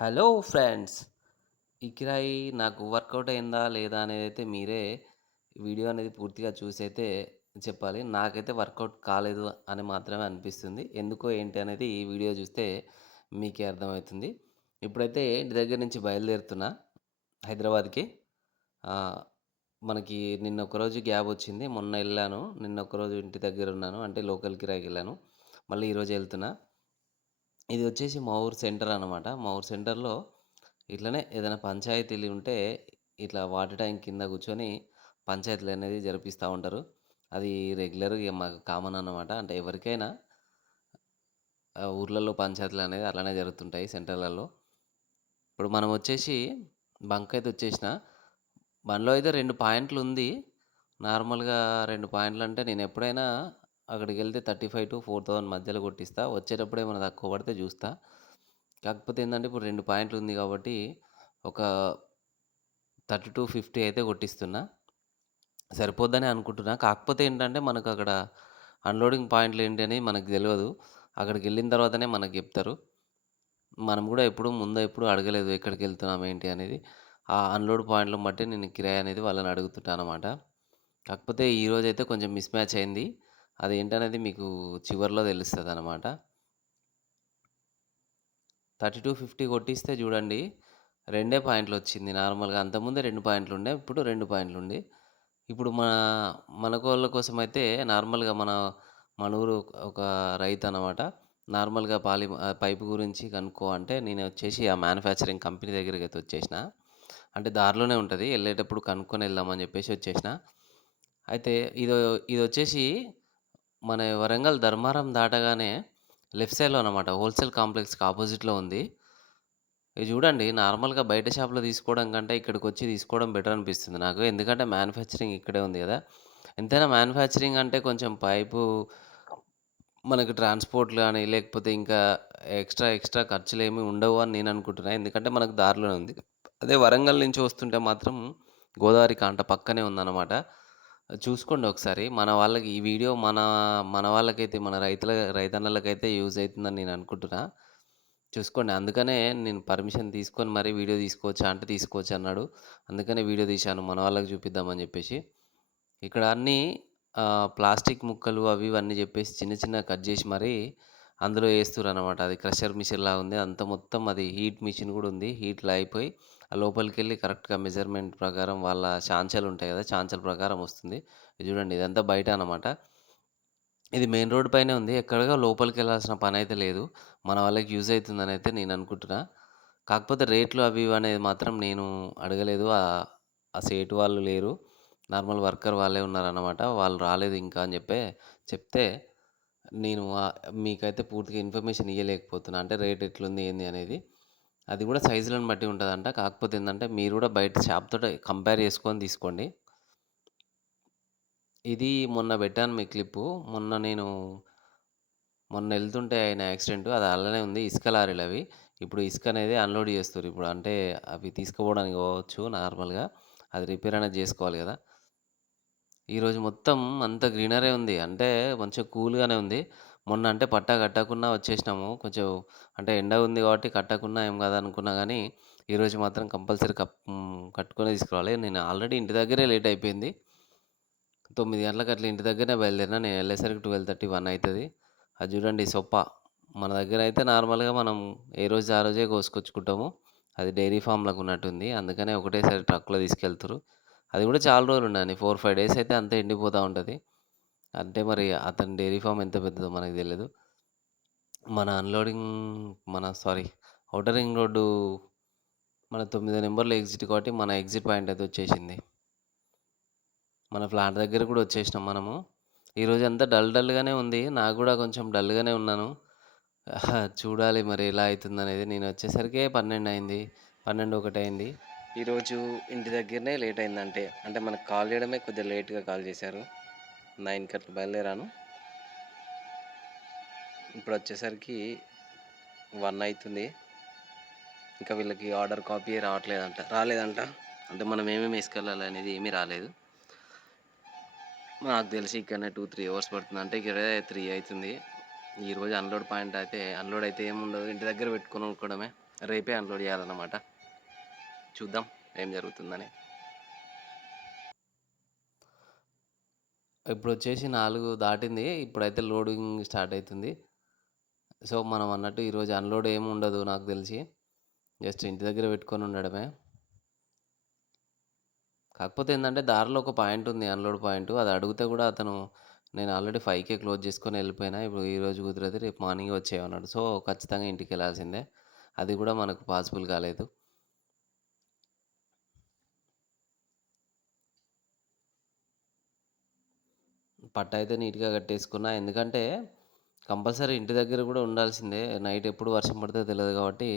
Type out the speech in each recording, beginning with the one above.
Hello friends! ఈ కిరాయి నాకు వర్కౌట్ అయిందా? లేదా? అనేదైతే మీరే వీడియో అనేది పూర్తిగా చూసైతే చెప్పాలి. నాకైతే వర్కౌట్ కాలేదు అని మాత్రమే అనిపిస్తుంది. ఎందుకో ఏంటి అనేది ఈ వీడియో చూస్తే మీకే అర్థమవుతుంది. ఇప్పుడైతే ఇంటి దగ్గర నుంచి బయలుదేరుతున్నా హైదరాబాద్‌కి. ఆహ్, మనకి నిన్న ఒకరోజు గ్యాప్ వచ్చింది. మొన్న ఎళ్ళాను. నిన్న ఒకరోజు ఇంటి దగ్గరున్నాను. అంటే లోకల్ కిరాయికెళ్ళాను. మళ్ళీ ఈరోజు ఎళ్తున్నా. ఇది వచ్చేసి మా ఊరు సెంటర్ అనమాట. మా ఊరు సెంటర్‌లో ఇట్లనే ఏదైనా పంచాయతీలు ఉంటే ఇట్లా వాటర్ ట్యాంక్ కింద కూర్చొని పంచాయతీలనేది జరిపిస్తా ఉంటారు. అది రెగ్యులర్‌గా ఇగ మాకు కామన్ అన్నమాట. అంటే ఎవరికైనా ఊర్లలో పంచాయతీలనేది అట్లనే జరుగుతుంటాయి సెంటర్‌లలో. ఇప్పుడు మనం వచ్చేసి బంకైతే వచ్చేసిన. బండ్లో అయితే 2 పాయింట్లుంది. నార్మల్‌గా 2 పాయింట్లంటే నేనెప్పుడైనా అక్కడికెళ్తే 35,000-4,000 మధ్యలో కొట్టిస్తా. వచ్చేటప్పుడు ఏమైనా తక్కువ పడితే చూస్తా. కాకపోతే ఏందంటే ఇప్పుడు 2 పాయింట్లుంది కాబట్టి ఒక 30-50 అయితే కొట్టిస్తున్నా. సరిపోద్దనే అనుకుంటున్నా. కాకపోతే ఏంటంటే మనకక్కడ అన్‌లోడింగ్ పాయింట్‌లేంటి అని మనకు తెలవదు. అక్కడికెళ్ళిన తర్వాతనే మనకు జెప్తరు. మనం గూడా ఎప్పుడు ముందు ఎప్పుడు అడగలేదు ఎక్కడికెళ్తున్నాం ఏంటి అనేది. ఆ అన్‌లోడ్ పాయింట్‌లను బట్టి నేను కిరాయి అనేది వాళ్ళని అడుగుతుంటాననమాట. కాకపోతే ఈరోజైతే కొంచెం మిస్ మ్యాచ్ అయింది. అదేంటనేది మీకు చివర్లో తెలుస్తదనమాట. 32, 50 కొట్టిస్తే చూడండి రెండే పాయింట్లొచ్చింది నార్మల్‌గా. అంతకుముందే 2 పాయింట్లుండే. ఇప్పుడు 2 పాయింట్లుంది. ఇప్పుడు మనకోళ్ళ కోసమైతే నార్మల్‌గా మన ఊరు ఒక రైతనమాట. నార్మల్‌గా పైపు గురించి కనుక్కో అంటే నేనొచ్చేసి ఆ మ్యానుఫ్యాక్చరింగ్ కంపెనీ దగ్గరికైతే వచ్చేసిన. అంటే దారిలోనే ఉంటది. ఎళ్ళేటప్పుడు కనుక్కొని ఎళ్దామని జెప్పేసి వచ్చేసిన. అయితే ఇదో ఇదొచ్చేసి మన వరంగల్ ధర్మారం దాటగానే లెఫ్ట్ సైడ్‌లో అనమాట. హోల్‌సేల్ కాంప్లెక్స్‌కి అపోజిట్‌లో ఉంది. ఇది చూడండి నార్మల్‌గా బయట షాప్‌లో తీసుకోవడం కంటే ఇక్కడికొచ్చి తీసుకోవడం బెటర్ అనిపిస్తుంది నాకు. ఎందుకంటే మ్యానుఫ్యాక్చరింగ్ ఇక్కడే ఉంది గదా! ఎంతైనా మ్యానుఫ్యాక్చరింగ్ అంటే కొంచెం పైపు మనకు ట్రాన్స్‌పోర్ట్‌లు గాని, లేకపోతే ఇంకా ఎక్స్‌ట్రా ఖర్చులేమి ఉండవు అని నేను అనుకుంటున్నా. ఎందుకంటే మనకు దారిలోనే ఉంది. అదే వరంగల్ నుంచి వస్తుంటే మాత్రం గోదావరి కాంట పక్కనే ఉందన్నమాట. చూసుకోండి ఒకసారి. మన వాళ్ళకి ఈ వీడియో మన వాళ్ళకైతే మన రైతన్నలకైతే యూజ్ అయితుందని నేను అనుకుంటున్నా. చూసుకోండి. అందుకనే నేను పర్మిషన్ తీసుకొని మరీ వీడియో తీసుకోవచ్చా అంటే తీసుకోవచ్చన్నాడు. అందుకనే వీడియో తీశాను మన వాళ్ళకి చూపిద్దామని జెప్పేసి. ఇక్కడ అన్నీ ప్లాస్టిక్ ముక్కలు అవి ఇవి అన్నీ జెప్పేసి చిన్న చిన్నగా కట్ జేసి మరీ అందులో ఏస్తుర్రనమాట. అది క్రషర్ మిషన్‌లాగా ఉంది. అంత మొత్తం అది హీట్ మిషన్ గూడా ఉంది. హీట్‌లో అయిపోయి ఆ లోపలికెళ్ళి కరెక్ట్‌గా మెజర్‌మెంట్ ప్రకారం వాళ్ళ చాంచాలుంటాయి గదా! చాంచాల ప్రకారం వస్తుంది. ఇది జూడండి ఇదంతా బయట అనమాట. ఇది మెయిన్ రోడ్ పైనే ఉంది. ఎక్కడగా లోపలికెళ్ళాల్సిన పనైతే లేదు. మన వాళ్ళకి యూజ్ అయితుందనైతే నేననుకుంటున్నా. కాకపోతే రేట్లు అవి ఇవి అనేది మాత్రం నేను అడగలేదు. ఆ సేటు వాళ్ళు లేరు. నార్మల్ వర్కర్ వాళ్ళే ఉన్నారనమాట. వాళ్ళు రాలేదు ఇంకా అని చెప్తే నేను మీకైతే పూర్తిగా ఇన్ఫర్మేషన్ ఇయ్యలేకపోతున్నా. అంటే రేట్ ఎట్లుంది ఏంది అనేది. అది గూడా సైజులను బట్టి ఉంటదంట. కాకపోతే ఏందంటే మీరు గూడా బయట షాప్ తోటి కంపేర్ చేసుకొని తీసుకోండి. ఇది మొన్న పెట్టాను మీకు క్లిప్పు. మొన్నెళ్తుంటే అయిన యాక్సిడెంటు. అది అల్లనే ఉంది. ఇసుక లారీలవి. ఇప్పుడు ఇసుక అనేది అన్‌లోడ్ చేస్తుర్రు ఇప్పుడు. అంటే అవి తీసుకుపోవడానికి పోవచ్చు నార్మల్‌గా. అది రిపేర్ అనేది జేసుకోవాలి గదా! ఈరోజు మొత్తం అంతా గ్రీనరే ఉంది. అంటే మంచిగా కూల్‌గానే ఉంది. మొన్న అంటే పట్టా కట్టకున్నా వచ్చేసినాము. కొంచెం అంటే ఎండ ఉంది కాబట్టి కట్టకున్నా ఏం కాదనుకున్నా గానీ, ఈరోజు మాత్రం కంపల్సరీ కట్టుకొనే తీసుకురావాలి. నేను ఆల్రెడీ ఇంటి దగ్గరే లేట్ అయిపోయింది. 9 గంటలకు అట్లా ఇంటి దగ్గరనే బయలుదేరినా. నేను ఎళ్ళేసరికి 12:30, 1 అయితది. అది చూడండి సొప్ప. మన దగ్గరైతే నార్మల్‌గా మనం ఏ రోజుది ఆ రోజే కోసుకొచ్చుకుంటాము. అది డైరీ ఫామ్‌లకు ఉన్నట్టుంది. అందుకనే ఒకటేసారి ట్రక్‌లో తీసుకెళ్తుర్రు. అది కూడా చాలా రోజులుండని 4, 5 డేస్ అయితే అంతే ఎండిపోతా ఉంటది. అంటే మరి అతని డైరీ ఫార్మ్ ఎంత పెద్దదో మనకు తెలీదు. మన unloading sorry outer ring road మన 9 నంబర్‌లో ఎగ్జిట్ కాబట్టి మన ఎగ్జిట్ పాయింట్ అయితే వచ్చేసింది. మన ఫ్లాట్ దగ్గర కూడా వచ్చేసినాం మనము. ఈరోజంతా డల్‌గానే ఉంది. నాకు గూడా కొంచెం డల్‌గానే ఉన్నాను. చూడాలి మరి ఎలా అయితుందనేది. నేనొచ్చేసరికే 12 అయింది. 12, 1 అయింది. ఈరోజు ఇంటి దగ్గరనే లేట్ అయిందంటే. అంటే మనకు కాల్ చేయడమే కొద్దిగా లేట్‌గా కాల్ చేశారు. 9కి అట్లా బయలుదేరాను. ఇప్పుడొచ్చేసరికి 1 అయితుంది. ఇంకా వీళ్ళకి ఆర్డర్ కాపీయే రాలేదంట. అంటే మనం ఏమేమి ఏసుకెళ్ళాలనేది ఏమీ రాలేదు. నాకు తెలిసి ఇక్కడనే 2, 3 అవర్స్ పడుతుంది. అంటే ఇక్కడే 3 అయితుంది. ఈరోజు అన్‌లోడ్ అయితే ఏముండదు. ఇంటి దగ్గర పెట్టుకొని ఊరుకోవడమే. రేపే అన్‌లోడ్ చేయాలన్నమాట. చూద్దాం ఏం జరుగుతుందని. ఇప్పుడొచ్చేసి 4 దాటింది. ఇప్పుడైతే లోడింగ్ స్టార్ట్ అయితుంది. సో, మనం అన్నట్టు ఈరోజు అన్‌లోడ్ ఏముండదు నాకు తెలిసి. జస్ట్ ఇంటి దగ్గర పెట్టుకొని ఉండడమే. కాకపోతే ఏందంటే దారిలో ఒక పాయింట్ ఉంది అన్‌లోడ్ పాయింటు. అది అడిగితే కూడా అతను నేను ఆల్రెడీ 5కే క్లోజ్ చేసుకొని ఎళ్ళిపోయినా. ఇప్పుడు ఈరోజు కుదరదు. రేపు మార్నింగే వచ్చేయమన్నాడు. సో, ఖచ్చితంగా ఇంటికెళ్ళాల్సిందే. అది కూడా మనకు పాసిబుల్ కాలేదు. పట్టా అయితే నీట్‌గా కట్టేసుకున్నా. ఎందుకంటే కంపల్సరీ ఇంటి దగ్గర కూడా ఉండాల్సిందే. నైట్ ఎప్పుడు వర్షం పడితే తెలవదు కాబట్టి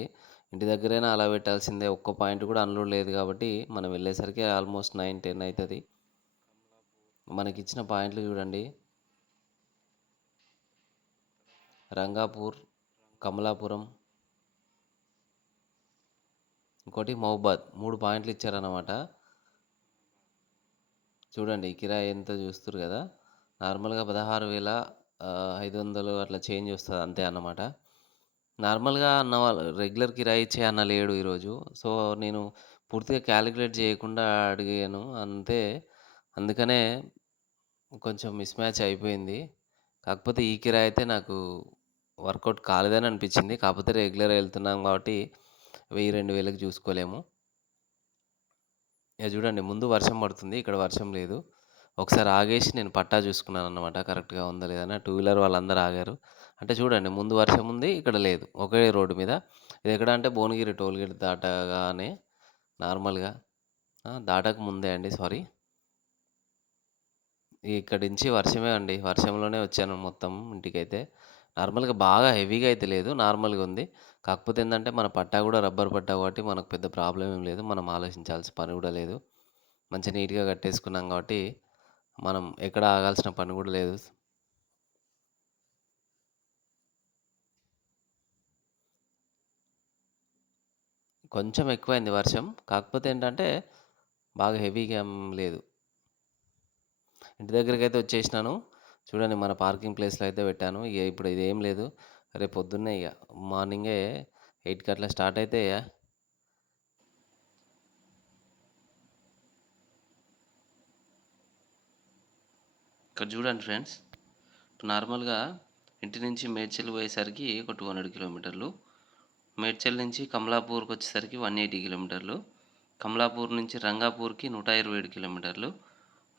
ఇంటి దగ్గరైనా అలా పెట్టాల్సిందే. ఒక్క పాయింట్ కూడా అన్‌లోడ్ లేదు కాబట్టి మనం వెళ్ళేసరికి ఆల్మోస్ట్ 9, 10 అయితది. మనకిచ్చిన పాయింట్లు చూడండి. రంగాపూర్, కమలాపురం, ఇంకోటి మహబూబాద్ 3 పాయింట్లు ఇచ్చారన్నమాట. చూడండి కిరాయి ఎంత చూస్తుర్రు కదా! నార్మల్‌గా 16,500 అట్లా చేంజ్ వస్తది అంతే అన్నమాట. నార్మల్‌గా అన్న వాళ్ళు రెగ్యులర్ కిరాయి ఇచ్చే అన్న లేడు ఈరోజు. సో, నేను పూర్తిగా కాలిక్యులేట్ చేయకుండా అడిగాను అంతే. అందుకనే కొంచెం మిస్ మ్యాచ్ అయిపోయింది. కాకపోతే ఈ కిరాయి అయితే నాకు వర్కౌట్ కాలేదని అనిపించింది. కాకపోతే రెగ్యులర్‌గా ఎళ్తున్నాం కాబట్టి 1000, 2000కి చూసుకోలేము. ఇక చూడండి ముందు వర్షం పడుతుంది. ఇక్కడ వర్షం లేదు. ఒకసారి ఆగేసి నేను పట్టా చూసుకున్నానన్నమాట. కరెక్ట్‌గా ఉందా లేదా అని. టూ వీలర్ వాళ్ళందరూ ఆగారు. అంటే చూడండి ముందు వర్షం ఉంది. ఇక్కడ లేదు. ఒకే రోడ్డు మీద. ఇది ఎక్కడ అంటే భువనగిరి టోల్ గేట్ దాటగానే నార్మల్‌గా దాటక ముందే అండి సారీ. ఇక్కడి నుంచి వర్షమే అండి. వర్షంలోనే వచ్చాను మొత్తం ఇంటికైతే. నార్మల్‌గా బాగా హెవీగా అయితే లేదు. నార్మల్‌గా ఉంది. కాకపోతే ఏందంటే మన పట్టా కూడా రబ్బర్ పట్టా కాబట్టి మనకు పెద్ద ప్రాబ్లమ్ ఏం లేదు. మనం ఆలోచించాల్సిన పని కూడా లేదు. మంచిగా నీట్‌గా కట్టేసుకున్నాం కాబట్టి మనం ఎక్కడ ఆగాల్సిన పని కూడా లేదు. కొంచెం ఎక్కువైంది వర్షం. కాకపోతే ఏంటంటే బాగా హెవీగా ఏం లేదు. ఇంటి దగ్గరికైతే వచ్చేసినాను. చూడండి మన పార్కింగ్ ప్లేస్‌లో అయితే పెట్టాను. ఇగ ఇప్పుడు ఇదేం లేదు. రేపు పొద్దున్నే ఇగ మార్నింగే 8కి అట్లా స్టార్ట్ అయితే ఇక్కడ చూడండి ఫ్రెండ్స్. నార్మల్‌గా ఇంటి నుంచి మేడ్చల్ పోయేసరికి ఒక 200 కిలోమీటర్లు. మేడ్చల్ నుంచి కమలాపూర్‌కొచ్చేసరికి 180 కిలోమీటర్లు. కమలాపూర్ నుంచి రంగాపూర్‌కి 127 కిలోమీటర్లు.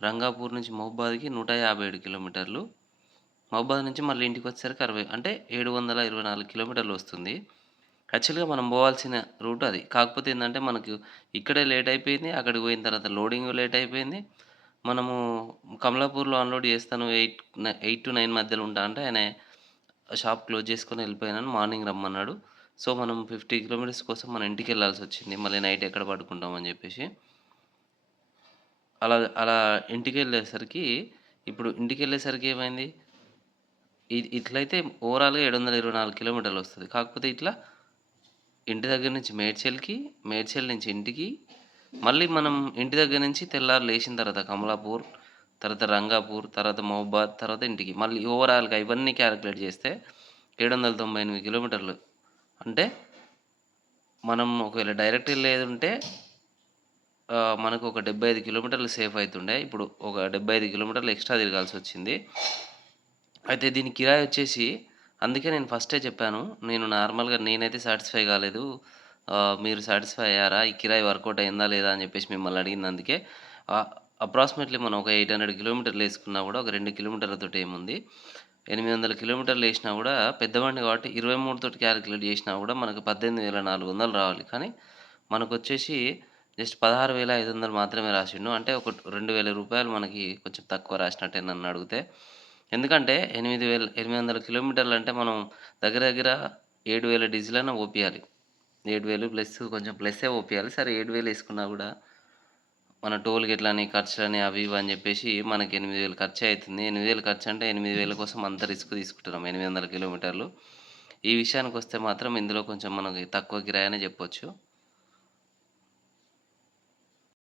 రంగాపూర్ నుంచి మహబూబాద్‌కి 157 కిలోమీటర్లు. మహబూబాద్ నుంచి మళ్ళీ ఇంటికొచ్చేసరికి 60 అంటే 724 కిలోమీటర్లు వస్తుంది. యాక్చువల్‌గా మనం పోవాల్సిన రూట్ అది. కాకపోతే ఏందంటే మనకు ఇక్కడే లేట్ అయిపోయింది. అక్కడికి పోయిన తర్వాత లోడింగ్ లేట్ అయిపోయింది. మనము కమలాపూర్‌లో అన్‌లోడ్ చేస్తాను 8-9 మధ్యలో ఉంటా అంటే ఆయన షాప్ క్లోజ్ చేసుకొని వెళ్ళిపోయానని మార్నింగ్ రమ్మన్నాడు. సో, మనం 50 కిలోమీటర్స్ కోసం మన ఇంటికెళ్ళాల్సొచ్చింది. మళ్ళీ నైట్ ఎక్కడ పడుకుంటాం అని చెప్పేసి. అలా అలా ఇంటికెళ్ళేసరికి ఇప్పుడు ఇంటికెళ్ళేసరికి ఏమైంది? ఇట్లయితే ఓవరాల్‌గా 724 కిలోమీటర్లొస్తది. కాకపోతే ఇట్లా ఇంటి దగ్గర నుంచి మేడ్చల్‌కి, మేడ్చల్ నుంచి ఇంటికి, మళ్ళీ మనం ఇంటి దగ్గర నుంచి తెల్లారి లేచిన తర్వాత కమలాపూర్, తర్వాత రంగాపూర్, తర్వాత మహబూబాద్, తర్వాత ఇంటికి. మళ్ళీ ఓవరాల్‌గా ఇవన్నీ కాలిక్యులేట్ చేస్తే 798 కిలోమీటర్లు. అంటే మనం ఒకవేళ డైరెక్ట్ ఎళ్ళేదుంటే మనకు ఒక 75 కిలోమీటర్లు సేఫ్ అయితుండే. ఇప్పుడు ఒక 75 కిలోమీటర్లు ఎక్స్‌ట్రా తిరగాల్సొచ్చింది. అయితే దీని కిరాయి వచ్చేసి అందుకే నేను ఫస్టే చెప్పాను. నేను నార్మల్‌గా నేనైతే సాటిస్ఫై కాలేదు. మీరు సాటిస్ఫై అయ్యారా? ఈ కిరాయి వర్కౌట్ అయిందా? లేదా? అని చెప్పేసి మిమ్మల్ని అడిగిందందుకే. ఆహ్, అప్రాక్సిమేట్‌లీ మనం ఒక 800 కిలోమీటర్లేసుకున్నా గూడా ఒక 2 కిలోమీటర్లతోటి ఏముంది. 800 కిలోమీటర్లేసినా గూడా పెద్ద బండి కాబట్టి 23 తోటి కాలిక్యులేట్ చేసినా గూడా మనకు 18,400 రావాలి. కానీ మనకొచ్చేసి జస్ట్ 16,500 మాత్రమే రాసిండు. అంటే ఒక రూ. 2,000 మనకి కొంచెం తక్కువ రాసినట్టే నన్నడిగితే. ఎందుకంటే 800 కిలోమీటర్లంటే మనం దగ్గర దగ్గర 7,000 డీజిలన్నా పోపియాలి. 7,000 ప్లస్ కొంచెం ప్లస్సే పోపియాలి. సరే 7,000 ఏసుకున్నా గూడా మన టోల్ గేట్లని, ఖర్చులని అవి ఇవి అని జెప్పేసి మనకి 8,000 ఖర్చే అయితుంది. 8,000 ఖర్చంటే 8,000 కోసం అంత రిస్క్ తీసుకుంటున్నాం 800 కిలోమీటర్లు. ఈ విషయానికొస్తే మాత్రం ఇందులో కొంచెం మనకి తక్కువ కిరాయనే జెప్పొచ్చు.